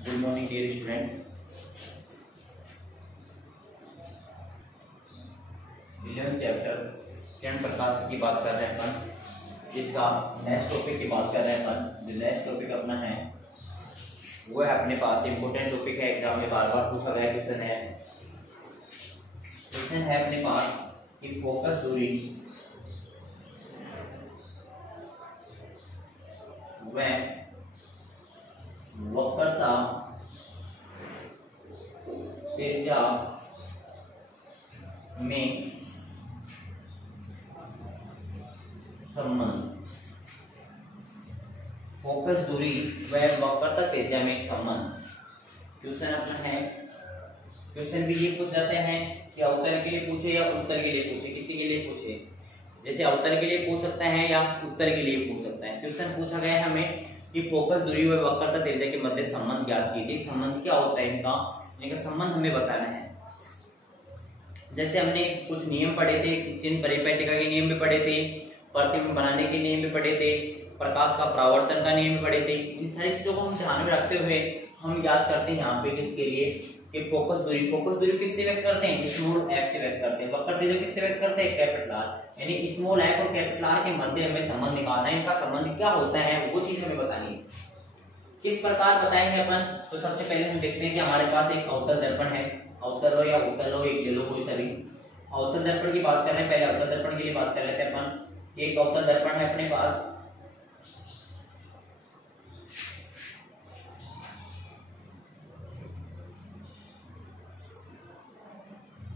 Good morning dear student. 11th chapter किरण प्रकाश की बात कर रहे हैं अपन, जिसका नेक्स्ट टॉपिक की बात कर रहे हैं अपन। जो नेक्स्ट टॉपिक अपना है वो है अपने पास इम्पोर्टेंट टॉपिक है, एग्जाम में बार बार पूछा गया क्वेश्चन है। क्वेश्चन है अपने पास कि फोकस दूरी व वक्रता त्रिज्या में संबंध। फोकस दूरी व वक्रता त्रिज्या में संबंध क्वेश्चन अपना है। क्वेश्चन भी ये पूछ जाते हैं कि अवतल के लिए पूछे या उत्तर के लिए पूछे, किसी के लिए पूछे। जैसे अवतल के लिए पूछ सकता है या उत्तर के लिए पूछ सकता है। क्वेश्चन पूछा गया है हमें कि फोकस दूरी व वक्रता त्रिज्या के मध्य संबंध ज्ञात कीजिए। संबंध क्या होता है इनका संबंध हमें बताना है। जैसे हमने कुछ नियम पढ़े थे, चिन्ह परिपैटिका के नियम भी पढ़े थे, प्रतिबिंब बनाने के नियम भी पढ़े थे, प्रकाश का परावर्तन का नियम भी पढ़े थे। इन सारी चीजों को हम ध्यान में रखते हुए हम याद करते हैं यहाँ पे किसके लिए कि फोकस दूरी किससे व्यक्त करते हैं, स्मॉल एफ से व्यक्त करते हैं। वक्र त्रिज्या किससे व्यक्त करते हैं, कैपिटल आर। यानी स्मॉल एफ और कैपिटल आर के मध्य हमें संबंध निकालना है। इनका संबंध क्या होता है वो चीज हमें बतानी है। किस प्रकार बताएंगे अपन, तो सबसे पहले हम देखते हैं कि हमारे पास एक अवतल दर्पण है। अवतल हो या उत्तल हो, एक ले लो कोई सभी। अवतल दर्पण की बात कर रहे हैं, पहले अवतल दर्पण के लिए बात कर लेते हैं अपन। एक अवतल दर्पण है अपने पास।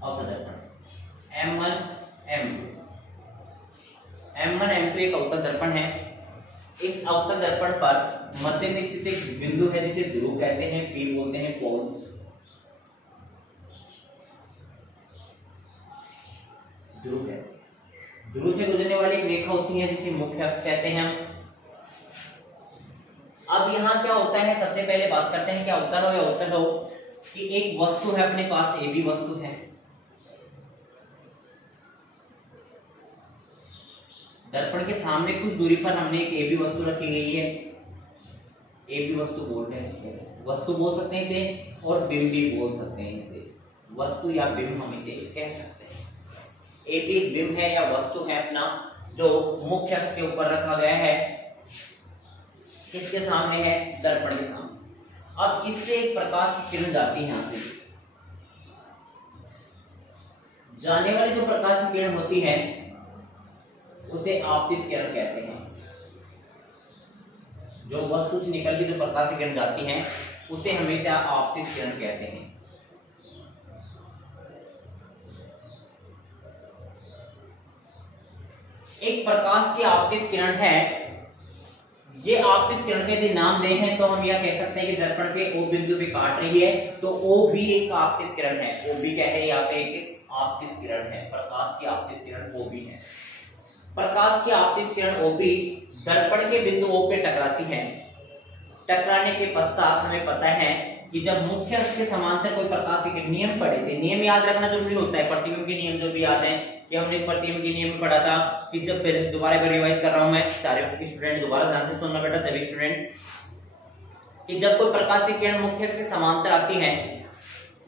अवतल दर्पण M1 M2 एक अवतल दर्पण है। इस अवतल दर्पण पर मध्य में स्थित एक बिंदु है जिसे ध्रुव कहते हैं, P बोलते हैं, पोल। ध्रुव है, ध्रुव से गुजरने वाली एक रेखा होती है जिसे मुख्य अक्ष कहते हैं हम। अब यहाँ क्या होता है, सबसे पहले बात करते हैं कि अवतल हो या उत्तल हो कि एक वस्तु है अपने पास, ए बी वस्तु है। दर्पण के सामने कुछ दूरी पर हमने एक ए बी वस्तु रखी गई है। ए बी वस्तु बोलते हैं इसको, वस्तु बोल सकते हैं इसे और बिंब भी बोल सकते हैं इसे। वस्तु या बिंब हम इसे कह सकते हैं। ए बी एक बिंब है या वस्तु है अपना, जो मुख्य अक्ष के ऊपर रखा गया है। किसके सामने है, दर्पण के सामने। अब इससे एक प्रकाश की किरण जाती है। यहां से जाने वाली जो प्रकाश की किरण होती है उसे आपतित किरण कहते हैं। जो वस्तु से निकल के जो प्रकाश की किरण जाती है उसे हमेशा आपतित किरण कहते हैं। एक प्रकाश की आपतित किरण है। ये आपतित किरण के यदि नाम दें तो हम यह कह सकते हैं कि दर्पण पे O बिंदु पे काट रही है, तो O भी एक आपतित किरण है। O भी क्या है, यहाँ पे एक आपतित किरण है। प्रकाश की आपतित किरण O भी है। प्रकाश की आपतित किरण O भी दर्पण के बिंदु O पे टकराती है। टकराने के पश्चात हमें पता है कि जब मुख्य अक्ष के समांतर कोई प्रकाश के नियम पढ़े थे, नियम याद रखना जरूरी होता है। प्रतिबिंब के नियम जो भी याद है कि हमने प्रतिबिंब के नियम में पढ़ा था कि जब दोबारा रिवाइज कर रहा हूं मैं, सारे स्टूडेंट दोबारा ध्यान से सुनना बेटा, सभी स्टूडेंट, कि जब कोई प्रकाश की किरण मुख्य अक्ष के समांतर आती है,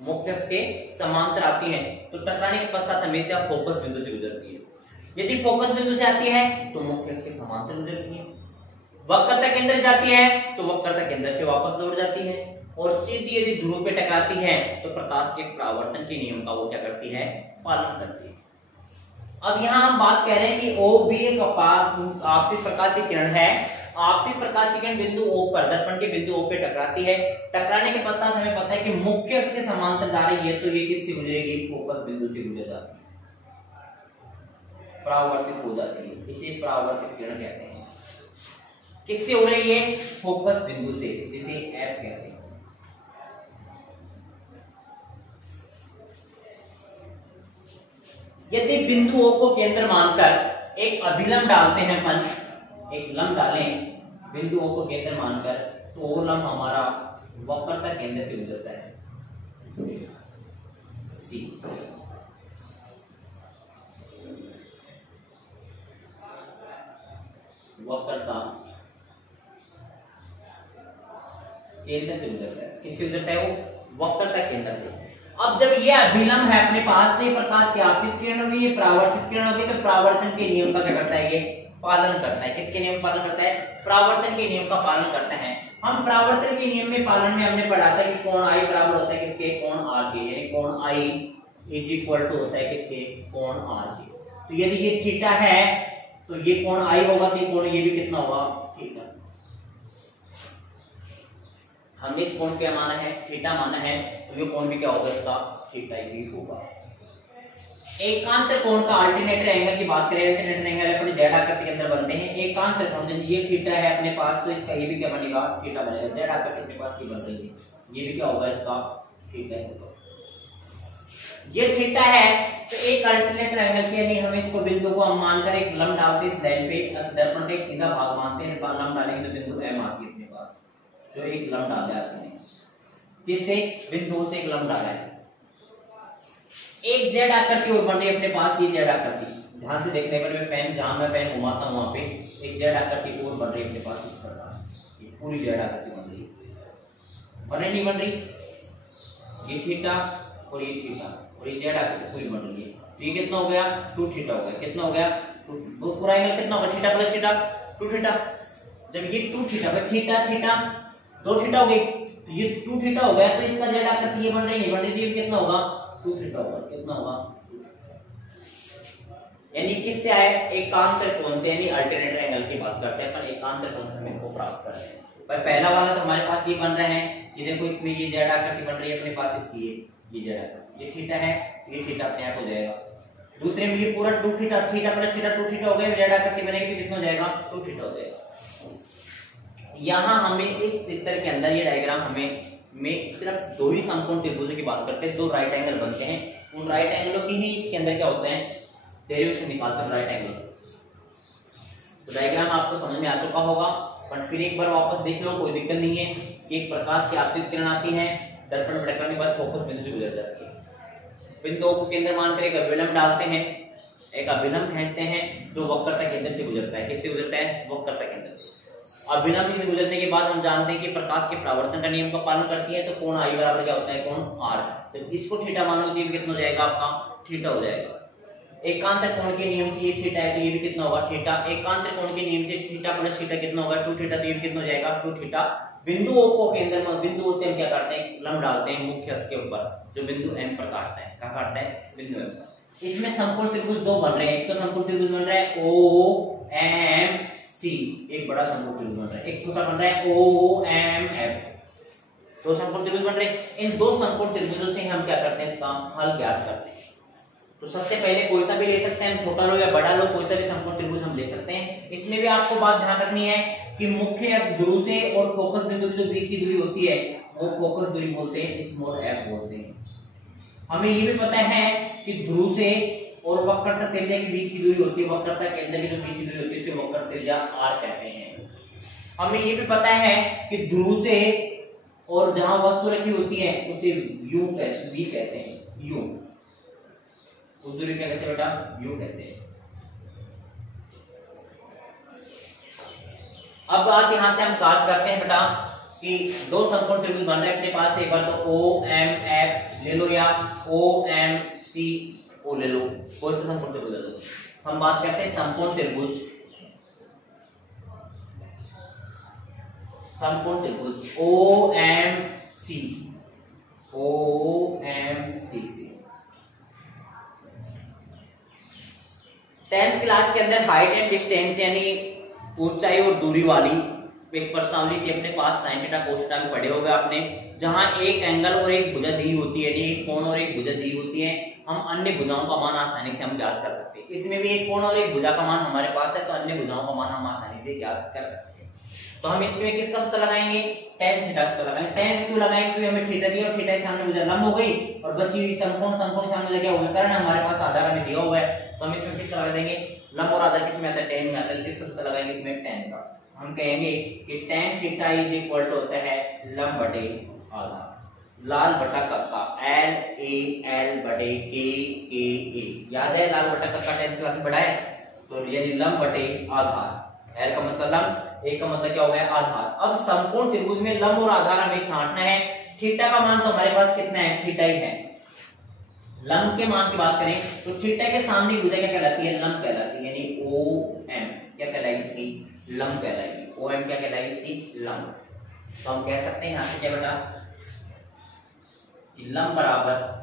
मुख्य अक्ष के समांतर आती है, तो टकराने के पश्चात हमेशा फोकस बिंदु से गुजरती है। यदि फोकस बिंदु से आती है तो मुख्य अक्ष के समांतर गुजरती है। वक्रता केंद्र जाती है तो वक्रता केंद्र से वापस लौट जाती है। और सीधी यदि ध्रुव पे टकराती है तो प्रकाश के परावर्तन के नियम का वो क्या करती है, पालन करती है। अब यहाँ हम बात कह रहे हैं कि O भी एक आपतित प्रकाश की किरण है। आपतित प्रकाश की किरण बिंदु O पर, दर्पण के बिंदु O पे टकराती है। टकराने के पश्चात हमें पता है कि मुख्य अक्ष के समांतर जा रही है, तो ये किससे गुजरेगी, फोकस बिंदु से गुजर जाती है, परावर्तित हो जाती है। इसे परावर्तित किरण कहते हैं। किससे हो रही है, फोकस बिंदु से, जिसे F कहते हैं। यदि बिंदु O को केंद्र मानकर एक अभिलंब डालते हैं अपन, एक लंब डालें बिंदु O को केंद्र मानकर, तो वो लंब हमारा वक्रता केंद्र से गुजरता है, C। वक्रता केंद्र से गुजरता है। किससे गुजरता है वो? वक्रता केंद्र से। अब जब ये अभिलंब है अपने पास, तो ये प्रकाश की आपतित किरण होगी, ये परावर्तित किरण होगी, तो परावर्तन के नियम का क्या करता है? ये पालन करता है। किसके नियम का पालन करता है? परावर्तन के नियम का पालन करता है। हम परावर्तन के नियम में पालन में हमने पढ़ा था कि कोण I बराबर होता है किसके? कोण R के, यानी कोण I इज इक्वल टू होता है किसके? कोण R के। तो यदि ये थीटा है तो ये कोण I होगा, तो ये कोण ये भी कितना होगा? थीटा। हमने इस कोण क्या माना है? थीटा माना है, तो ये कोण भी क्या होगा? इसका थीटा ही होगा। एकांत कोण का अल्टरनेटर एंगल की बात करें, अल्टरनेटर एंगल अपने जेड आकृति के अंदर बनते हैं। एकांत कोण ये थीटा है अपने पास, तो इसका ये भी क्या बनेगा? थीटा बनेगा। जेड आकृति अपने पास ये बन रही है, ये भी क्या होगा? इसका थीटा होगा। ये थीटा है, तो एक अल्टरनेटर एंगल के, यानी हमें इसको बिंदु को हम मानकर एक लंब डालते हैं इस लाइन पे, दर्पण पे एक सीधा भाग मानते हैं, लंब डालेंगे तो बिंदु M आती है अपने पास, जो एक लंब डाल दिया आपने। किससे? बिंदु से एक लंब डाला है। एक जेड आकृति और बन रही है अपने पास, ये जेड आकृति, ध्यान से देखने पर मैं पेन, जहां मैं पेन घुमाता हूं वहां पे एक जेड आकृति और बन रही है अपने पास इस प्रकार। ये पूरी जेड आकृति बन रही है, बन रही नहीं बन रही? ये थीटा और ये थीटा और ये जेड आकृति पूरी बन रही है। ये कितना हो गया? 2 थीटा हो गया। कितना हो गया? तो पूरा एंगल कितना होगा? Theta plus theta, 2 theta. जब ये 2 थीटा पर थीटा थीटा 2 थीटा हो गई, तो ये 2 थीटा हो गया, तो इसका जेड आकृति ये बन रही नहीं बन रही, ये कितना होगा? 2 थीटा होगा। कितना होगा? यानी किससे आए? एकांत कोण से, यानी अल्टरनेटर एंगल की बात करते हैं अपन, एकांत कोण से हम इसको प्राप्त करते हैं। भाई पहला वाला तो हमारे पास ये बन रहे हैं, ये देखो इसमें ये जेड आकृति बन रही है अपने पास, इसकी ये जेड आकृति, ये थीटा है, ये थीटा अपने आप हो जाएगा। दूसरे में ये पूरा 2 theta, theta plus theta 2 theta हो गया, जेड आकृति बनेगी तो कितना हो जाएगा? 2 थीटा हो जाएगा। यहाँ हमें इस चित्र के अंदर ये डायग्राम हमें सिर्फ 2 ही समकोण त्रिभुजों की बात करते हैं, 2 राइट एंगल बनते हैं, उन राइट एंगलों की ही इसके अंदर क्या होते हैं? डेरिवेशन निकालते हैं राइट एंगल। तो डायग्राम आपको समझ में आ चुका होगा, बट फिर एक बार वापस देख लो, कोई दिक्कत नहीं है। एक प्रकाश की आपतित किरण आती है, दर्पण पर टकराने के बाद फोकस बिंदु से गुजर जाती है। बिंदु को केंद्र मानकर एक अभिलंब डालते हैं, एक अभिलंब खींचते हैं जो वक्रता केंद्र से गुजरता है। किससे गुजरता है? वक्रता केंद्र से। अभिलंब में गुजरने के बाद हम जानते हैं कि प्रकाश के परावर्तन का नियम का पालन करती है, तो कोण I बराबर क्या होता है? कोण R। जब इसको थीटा मानो तो ये कितना हो जाएगा? आपका थीटा हो जाएगा। एकांत कोण के नियम से ये थीटा है, तो ये भी कितना होगा? थीटा। एकांत कोण के नियम से थीटा प्लस थीटा कितना होगा? 2 थीटा, तो ये भी कितना हो जाएगा? 2 थीटा। बिंदुओं को केंद्र में, बिंदुओं से हम क्या करते हैं? लंब डालते हैं मुख्य अक्ष के ऊपर, जो बिंदु M पर काटता है। क्या काटता है? बिंदु M पर। इसमें समकोण त्रिभुज 2 बन रहे हैं, एक तो समकोण त्रिभुज बन रहा है OMC, एक बड़ा समकोण त्रिभुज बन रहा है, एक छोटा बन रहा है OMF। 2 समकोण त्रिभुज बन रहे हैं। इन 2 समकोण त्रिभुजों से हम क्या करते हैं? इसका हल ज्ञात करते हैं। तो सबसे पहले कोई सा भी ले सकते हैं, हम छोटा लो या बड़ा लो, कोई सा भी समकोण त्रिभुज हम ले सकते हैं। इसमें भी आपको बात ध्यान रखनी है कि मुख्य अक्ष ध्रुव से और फोकस बिंदु की जो बीच की दूरी होती है वो फोकस दूरी बोलते हैं, स्मॉल f बोलते हैं। हमें ये भी पता है कि ध्रुव से और वक्रता त्रिज्या के बीच की दूरी होती है, वक्रता केंद्र की जो बीच की दूरी होती है उसे वक्र त्रिज्या r कहते हैं। हमें ये भी पता है कि ध्रुव से और जहां वस्तु रखी होती है उसे u कहते हैं, u। उस दूरी क्या कहते हैं बेटा? u कहते हैं। अब बात यहां से हम बात करते हैं बेटा कि 2 समकोण त्रिभुज बन रहे हैं अपने पास, एक बार तो OMF ले लो या OMCO ले लो, कोई सा समकोण त्रिभुज ले लो। हम बात करते हैं समकोण त्रिभुज, समकोण त्रिभुज OMC से। 10th क्लास के अंदर हाइट एंड डिस्टेंस यानी ऊंचाई और दूरी वाली एक प्रश्नावली थी अपने पास, साइन थीटा कोस थीटा में पढ़े होगे आपने, जहां एक एंगल और एक भुजा दी होती है, एक कोण और एक भुजा दी होती है, हम अन्य भुजाओं का मान आसानी से हम ज्ञात कर सकते हैं। इसमें भी एक कोण और एक भुजा का मान हमारे पास है, तो अन्य भुजाओं का मान हम आसानी से ज्ञात कर सकते हैं। तो हम इसमें किसका सूत्र लगाएंगे? tan थीटा सूत्र लगाएंगे। tan क्यों लगाएंगे? क्योंकि हमें थीटा दिया और थीटा के सामने भुजा लंब हो गई और बची हुई समकोण सामने भुजा क्या होगा? कारण हमारे पास आधार हमें दिया हुआ है, तो हम इसमें किसका लगा देंगे? लंब और आधार किसमें आता है? tan में आता है। किसका सूत्र लगाएंगे इसमें? tan का। हम कहेंगे कि tan theta is equal to होता है लंब बटे आधार, लाल बटा कक्का LAL बटे KA। याद है लाल बटा कक्का 10th क्लास में पढ़ा है? तो यानी लंब बटे आधार एल का मतलब लंब, ए का मतलब क्या हो गया आधार। अब समकोण त्रिभुज में लंब और आधार हमें छांटना है। थीटा का मान तो हमारे पास कितना है, थीटा ही है। लंब के मान की बात करें तो थीटा के सामने भुजा क्या कहलाती है, लंब कहलाती है, यानी ओ एम क्या कहलाएगी इसकी, लंब कहलाएगी। ओ एम क्या कहलाएगी इसकी, लंब। तो हम कह सकते हैं यहां से क्या बेटा कि लंब बराबर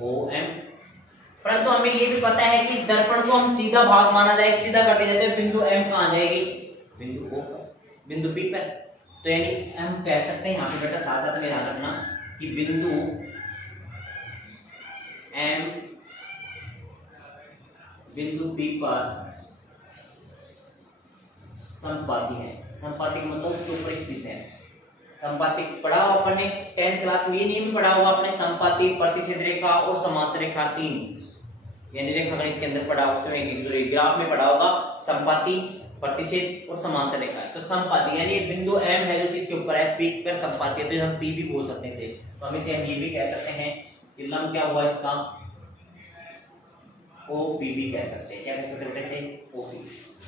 ओ एम। परंतु हमें ये भी पता है कि दर्पण को हम सीधा भाग माना जाए, सीधा कर दिया जाए, बिंदु एम कहां आ जाएगी, बिंदु ओ पर, बिंदु पी पर। तो यानी हम कह सकते हैं यहां पे बेटा साथ साथ में ध्यान रखना कि बिंदु एम बिंदु पी पर संपाती है। संपाती का मतलब उसके ऊपर स्थित है। संपाती पढ़ा हुआ अपन ने 10th क्लास में, ये नियम पढ़ा होगा अपने, संपाती, प्रतिच्छेद रेखा और समांतर रेखा, तीन यानी रेखागणित के अंदर पढ़ा होगा, ग्राफ में पढ़ा होगा, संपाती, प्रतिच्छेद और समांतर रेखा। तो संपाती यानी बिंदु एम है जो किसके ऊपर है, पी पर संपाती है, तो हम पी भी बोल सकते हैं इसे। तो हम इसे हम ये भी कह सकते हैं कि लंब क्या हुआ इसका, ओपी भी कह सकते हैं। क्या कह सकते हैं बेटा इसे, ओपी,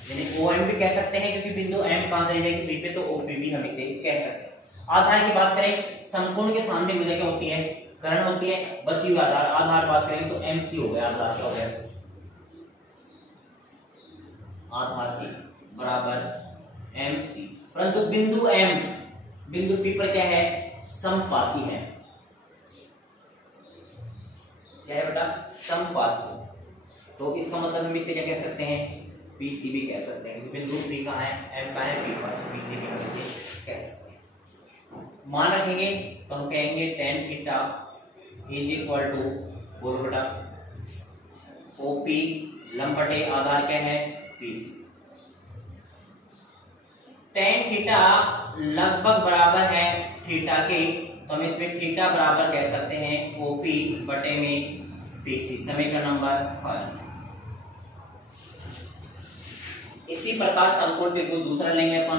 यानी ओएम भी कह सकते हैं क्योंकि बिंदु एम कहां से जाएगी, पी पे, तो ओपी भी हम इसे कह सकते हैं। आधार की बात करें, समकोण के सामने भुजा क्या होती है, कर्ण होती है, बची हुई आधार। आधार बात करें तो एमसी हो गया, आधार क्या हो गया, आधार की बराबर एमसी। परंतु बिंदु एम बिंदु पी पर क्या है, समपाती है। क्या है बेटा, समपाती। तो इसका मतलब हम इसे क्या कह सकते हैं, पीसी भी कह सकते हैं। बिंदु पी कहां है, एम कहां है, पी पर, पीसी भी हम इसे कह सकते हैं। मान रखेंगे तो हम कहेंगे tan theta is equal to, बोलो बेटा, ओपी लंब बटे आधार क्या है, पीसी। tan थीटा लगभग बराबर है थीटा के, तो हम इसमें थीटा बराबर कह सकते हैं ओपी बटे में पीसी। समीकरण नंबर 5। इसी प्रकार समकोण त्रिभुज दूसरा लेंगे अपन,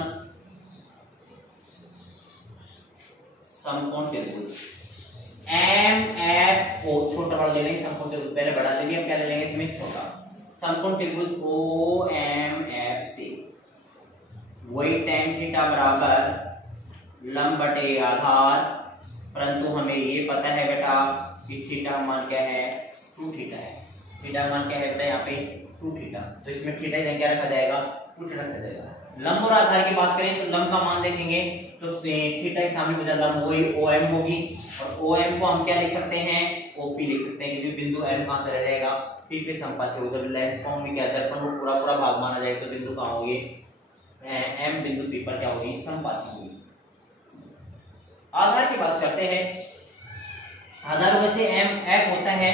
समकोण त्रिभुज एम एफ ओ, छोटा बड़ा ले लेंगे समकोण त्रिभुज, पहले बड़ा ले लिया, हम क्या ले लेंगे इसमें छोटा। समकोण त्रिभुज ओ एम एफ से वही tan थीटा बराबर लंब बटे आधार, परंतु हमें ये पता है बेटा कि थीटा मान क्या है, 2 थीटा है। थीटा मान क्या है बेटा यहाँ पे 2 थीटा, तो इसमें थीटा क्या रखा जाएगा, 2 थीटा रखा जाएगा। लंब और आधार की बात करें तो लंब का मान देखेंगे तो थीटा के सामने बचा लंब वही ओएम होगी, और ओएम को हम क्या लिख सकते हैं, ओपी लिख सकते हैं, क्योंकि बिंदु एम कहां से रह जाएगा, पी पे संपाती होगा। जब लेंस फॉर्म में क्या दर्पण को पूरा पूरा भाग माना जाए तो बिंदु कहां होगी, एम बिंदु पी पर क्या होगी, संपाती होगी। आधार की बात करते हैं, आधार वैसे एम एफ होता है,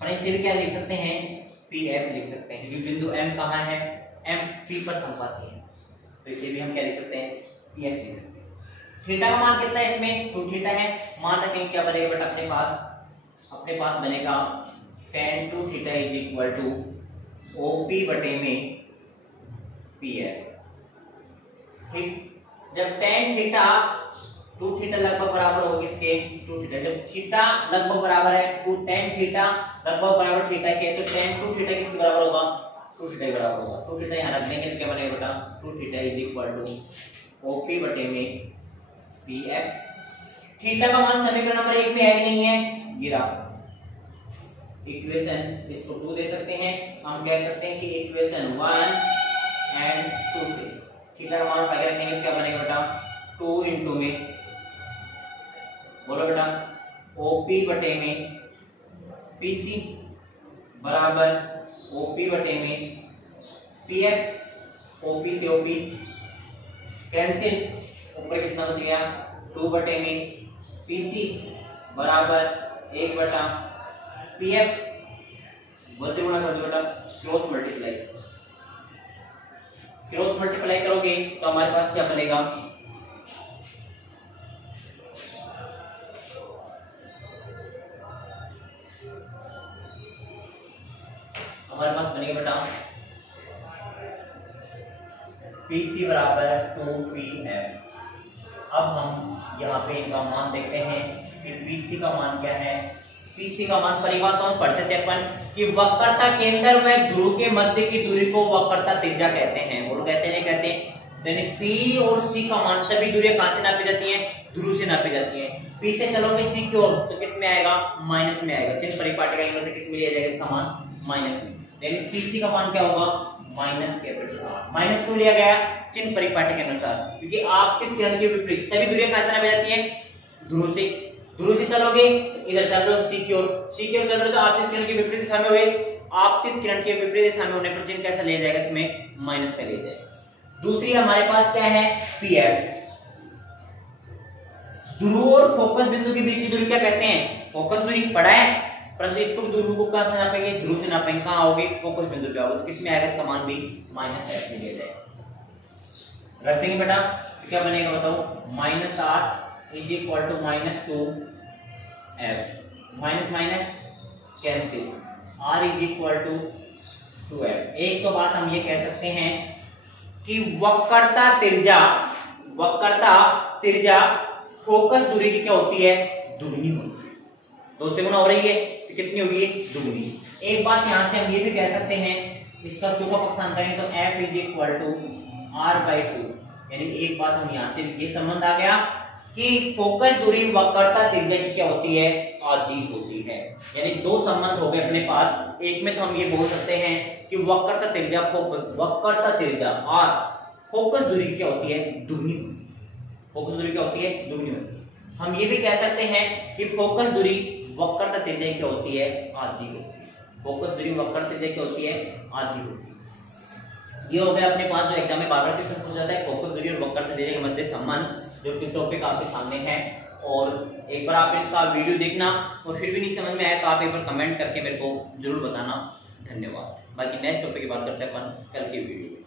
और इसे भी क्या लिख सकते हैं, पी एफ लिख सकते हैं, क्योंकि बिंदु एम कहां है, एम पी पर संपाती है, तो इसे भी हम क्या लिख सकते हैं, पी एफ लिख सकते हैं। थीटा का मान कितना है इसमें, 2 थीटा है। मान रखेंगे क्या बनेगा बेटा अपने पास बनेगा tan 2 theta is equal to OP बटे में पी एफ। ठीक, जब tan थीटा 2 थीटा लगभग बराबर होगी इसके 2 थीटा, जब थीटा लगभग बराबर है तो tan थीटा लगभग बराबर थीटा के, तो tan 2 थीटा किसके बराबर होगा, 2 थीटा के बराबर होगा। 2 थीटा यहां रख देंगे, इसके बनेगा बेटा 2 theta is equal to OP बटे में पी एफ। थीटा का मान समीकरण नंबर 1 में है कि नहीं है, गिरा इक्वेशन, इसको 2 दे सकते हैं, हम कह सकते हैं कि इक्वेशन 1 एंड 2 से थीटा का मान आगे रखेंगे, क्या बनेगा बेटा 2 इंटू में, बोलो बेटा, ओपी बटे में पीसी बराबर ओपी बटे में पीएफ। ओपी से ओपी कैंसिल, ऊपर कितना बच गया, 2 बटे में पीसी बराबर 1 बटा पीएफ, बच्चे गुणा कर दो बेटा, क्रॉस मल्टीप्लाई करोगे तो हमारे पास क्या बनेगा, हमारे पास बनेगा बेटा PC बराबर 2pm। अब हम यहाँ पे इनका मान देखते हैं कि PC का मान क्या है। PC का मान परिभाषा में पढ़ते थे अपन कि वक्रता केंद्र में ध्रुव के मध्य की दूरी को वक्रता त्रिज्या कहते हैं। बोलो कहते हैं नहीं कहते? यानी P और C का मान, सभी दूरियां कहां से नापी जाती हैं? ध्रुव से नापी जाती हैं। P से चलोगे C की ओर तो किस में आएगा? माइनस में आएगा। चिन्ह परिपाटी का इनमें से किस में लिया जाएगा इसका मान? माइनस में। यानी PC का मान क्या होगा? Minus capital R। माइनस क्यों लिया गया? चिन्ह परिपाटी के अनुसार, क्योंकि आपतित किरण के विपरीत सभी दूरियां कहां से नापी जाती हैं? ध्रुव से। ध्रुव से चलोगे इधर चल रहे हो C की ओर, C की ओर चल रहे हो तो आपतित किरण के विपरीत दिशा में हुए, आपतित किरण के विपरीत दिशा में होने पर चिन्ह कैसा ले जाएगा? इसमें माइनस का ले जाएगा। दूसरी हमारे पास क्या है? PF। ध्रुव और फोकस बिंदु के बीच की दूरी क्या कहते हैं? फोकस दूरी पढ़ा है, परंतु इसको ध्रुव को कहां से नापेंगे? ध्रुव से नापेंगे। कहां आओगे? फोकस बिंदु पे आओगे तो किसमें आएगा? इसका मान भी -8 में लिया जाएगा। रख देंगे बेटा, क्या बनेगा बताओ? -8 is equal to -2f, minus minus cancel, r is equal to 2f। एक तो बात हम ये कह सकते हैं कि वक्रता त्रिज्या फोकस दूरी की क्या होती है? दुगनी होती है। 2 से गुना हो रही है तो कितनी होगी? दुगनी। एक बात यहां से हम ये भी कह सकते हैं, इसका q का पक्षांतर करें तो f is equal to r/2। यानी एक बात हम यहां से ये संबंध आ गया कि फोकस दूरी वक्रता त्रिज्या की क्या होती है? आधी होती है। यानी दो संबंध हो गए अपने पास। एक में तो हम ये बोल सकते हैं कि वक्रता त्रिज्या और फोकस दूरी क्या होती है? दुगनी। फोकस दूरी क्या होती है? दुगनी होती है। हम ये भी कह सकते हैं कि फोकस दूरी वक्रता त्रिज्या क्या होती है? आधी होती है। फोकस दूरी वक्रता त्रिज्या क्या होती है? आधी होती है। ये हो गया अपने पास जो एग्जाम में बार-बार क्वेश्चन पूछा जाता है, फोकस दूरी और वक्रता त्रिज्या के मध्य संबंध, जो कि टॉपिक आपके सामने है। और एक बार आप इनका वीडियो देखना और फिर भी नहीं समझ में आया तो आप एक बार कमेंट करके मेरे को जरूर बताना। धन्यवाद। बाकी नेक्स्ट टॉपिक की बात करते हैं अपन कल की वीडियो में।